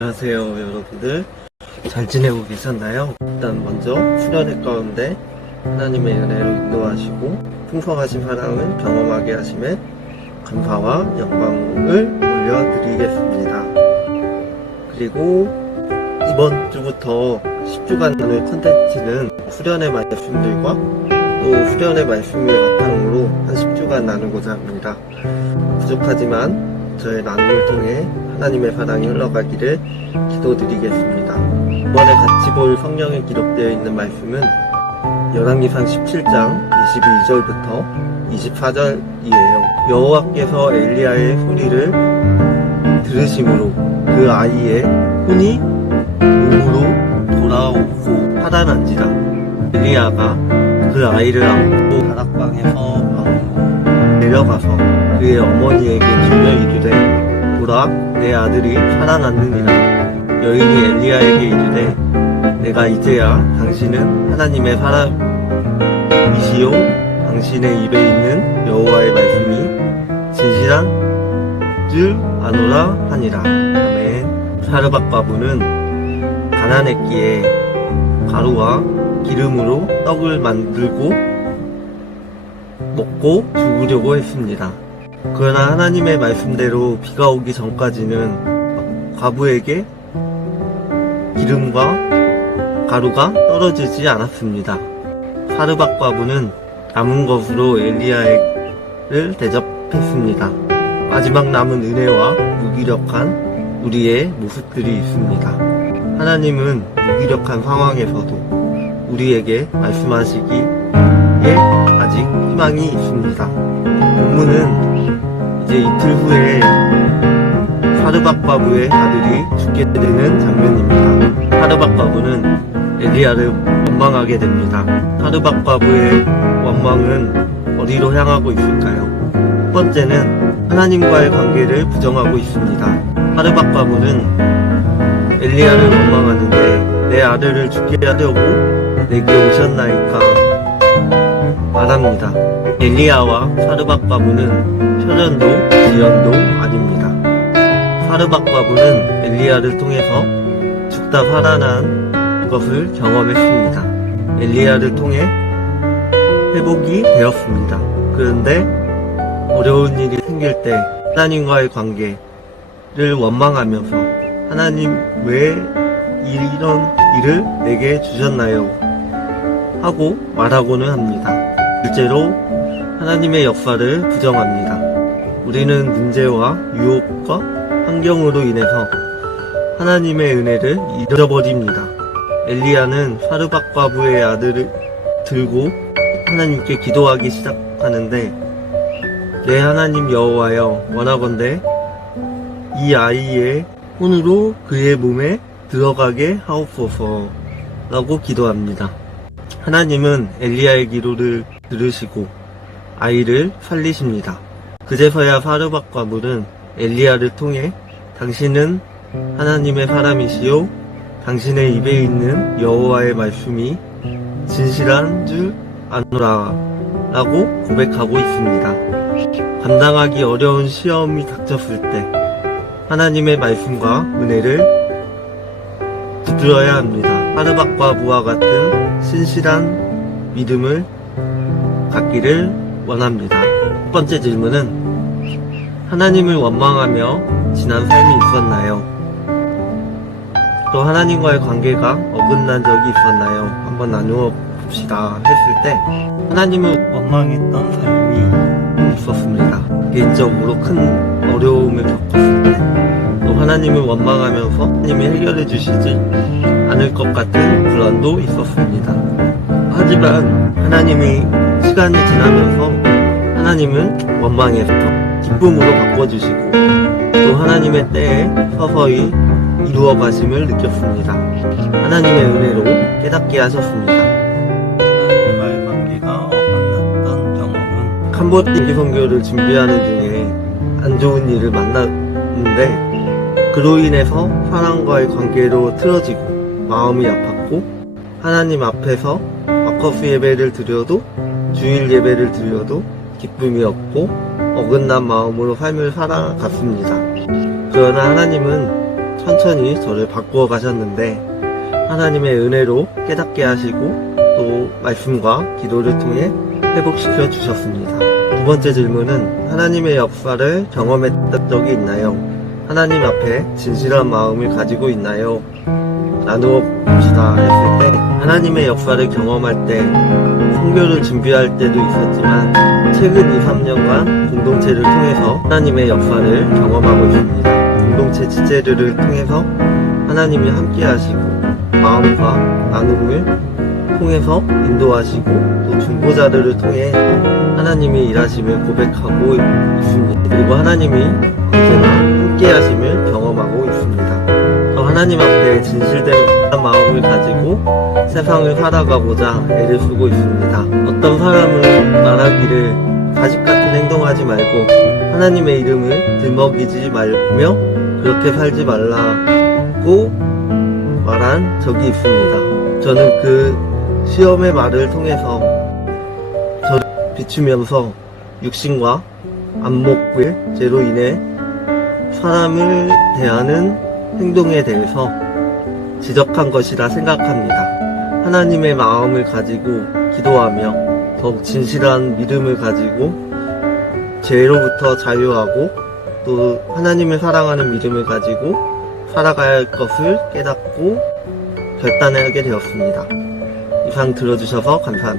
안녕하세요 여러분들, 잘 지내고 계셨나요? 일단 먼저 수련회 가운데 하나님의 은혜로 인도하시고 풍성하신 사랑을 경험하게 하심에 감사와 영광을 올려드리겠습니다. 그리고 이번 주부터 10주간 나눌 컨텐츠는 수련회 말씀들과 또 수련회 말씀을 바탕으로 한 10주간 나누고자 합니다. 부족하지만 저의 나눔을 통해 하나님의 사랑이 흘러가기를 기도드리겠습니다. 이번에 같이 볼 성경에 기록되어 있는 말씀은 열왕기상 17장 22절부터 24절이에요. 여호와께서 엘리야의 소리를 들으심으로 그 아이의 혼이 몸으로 돌아오고 살아난지라. 엘리야가 그 아이를 안고 다락방에서 방으로 내려가서 그의 어머니에게 들려 이르되 보라, 내 아들이 살아났느니라. 여인이 엘리야에게 이르되 내가 이제야 당신은 하나님의 사람이시요 당신의 입에 있는 여호와의 말씀이 진실한 줄 아노라 하니라. 아멘. 사르밧 과부는 가난했기에 가루와 기름으로 떡을 만들고 먹고 죽으려고 했습니다. 그러나 하나님의 말씀대로 비가 오기 전까지는 과부에게 기름과 가루가 떨어지지 않았습니다. 사르밧 과부는 남은 것으로 엘리야를 대접했습니다. 마지막 남은 은혜와 무기력한 우리의 모습들이 있습니다. 하나님은 무기력한 상황에서도 우리에게 말씀하시기에 아직 희망이 있습니다. 본문은 이제 이틀 후에 사르밧 과부의 아들이 죽게 되는 장면입니다. 사르밧 과부는 엘리야를 원망하게 됩니다. 사르밧 과부의 원망은 어디로 향하고 있을까요? 첫 번째는 하나님과의 관계를 부정하고 있습니다. 사르밧 과부는 엘리야를 원망하는데 내 아들을 죽게 하려고 내게 오셨나이까 말합니다. 엘리야와 사르밧 과부는 혈연도 지연도 아닙니다. 사르밧 과부는 엘리야를 통해서 죽다 살아난 것을 경험했습니다. 엘리야를 통해 회복이 되었습니다. 그런데 어려운 일이 생길 때 하나님과의 관계를 원망하면서 하나님 왜 이런 일을 내게 주셨나요? 하고 말하고는 합니다. 실제로 하나님의 역사를 부정합니다. 우리는 문제와 유혹과 환경으로 인해서 하나님의 은혜를 잃어버립니다. 엘리야는 사르밧 과부의 아들을 들고 하나님께 기도하기 시작하는데 내 하나님 여호와여, 원하건대 이 아이의 혼으로 그의 몸에 들어가게 하옵소서 라고 기도합니다. 하나님은 엘리야의 기도를 들으시고 아이를 살리십니다. 그제서야 사르밧 과부는 엘리야를 통해 당신은 하나님의 사람이시요 당신의 입에 있는 여호와의 말씀이 진실한 줄 아노라 라고 고백하고 있습니다. 감당하기 어려운 시험이 닥쳤을 때 하나님의 말씀과 은혜를 붙들어야 합니다. 사르밧 과부와 같은 신실한 믿음을 갖기를 원합니다. 첫 번째 질문은 하나님을 원망하며 지난 삶이 있었나요? 또 하나님과의 관계가 어긋난 적이 있었나요? 한번 나누어 봅시다 했을 때 하나님을 원망했던 삶이 있었습니다. 개인적으로 큰 어려움을 겪었을 때 또 하나님을 원망하면서 하나님이 해결해 주시지 않을 것 같은 불안도 있었습니다. 하지만 하나님이 시간이 지나면서 하나님을 원망해서 기쁨으로 바꿔주시고 또 하나님의 때에 서서히 이루어 가심을 느꼈습니다. 하나님의 은혜로 깨닫게 하셨습니다. 하나님과의 관계가 어긋났던 경험은 캄보디아 선교를 준비하는 중에 안 좋은 일을 만났는데 그로 인해서 사람과의 관계로 틀어지고 마음이 아팠고 하나님 앞에서 와커프 예배를 드려도 주일 예배를 드려도 기쁨이 없고 어긋난 마음으로 삶을 살아갔습니다. 그러나 하나님은 천천히 저를 바꾸어 가셨는데 하나님의 은혜로 깨닫게 하시고 또 말씀과 기도를 통해 회복시켜 주셨습니다. 두 번째 질문은 하나님의 역사를 경험했던 적이 있나요? 하나님 앞에 진실한 마음을 가지고 있나요? 나누어 봅시다 했을 때 하나님의 역사를 경험할 때 선교를 준비할 때도 있었지만 최근 2, 3년간 공동체를 통해서 하나님의 역사를 경험하고 있습니다. 공동체 지체들을 통해서 하나님이 함께 하시고 마음과 나눔을 통해서 인도하시고 또 중보자들을 통해 하나님이 일하심을 고백하고 있습니다. 그리고 하나님이 언제나 함께 하심을 경험하고 있습니다. 저 하나님 앞에 진실된 마음을 가지고 세상을 살아가고자 애를 쓰고 있습니다. 어떤 사람은 말하기를 가식 같은 행동하지 말고 하나님의 이름을 들먹이지 말며 그렇게 살지 말라고 말한 적이 있습니다. 저는 그 시험의 말을 통해서 저를 비추면서 육신과 안목의 죄로 인해 사람을 대하는 행동에 대해서 지적한 것이라 생각합니다. 하나님의 마음을 가지고 기도하며 더욱 진실한 믿음을 가지고 죄로부터 자유하고 또 하나님을 사랑하는 믿음을 가지고 살아가야 할 것을 깨닫고 결단하게 되었습니다. 이상 들어주셔서 감사합니다.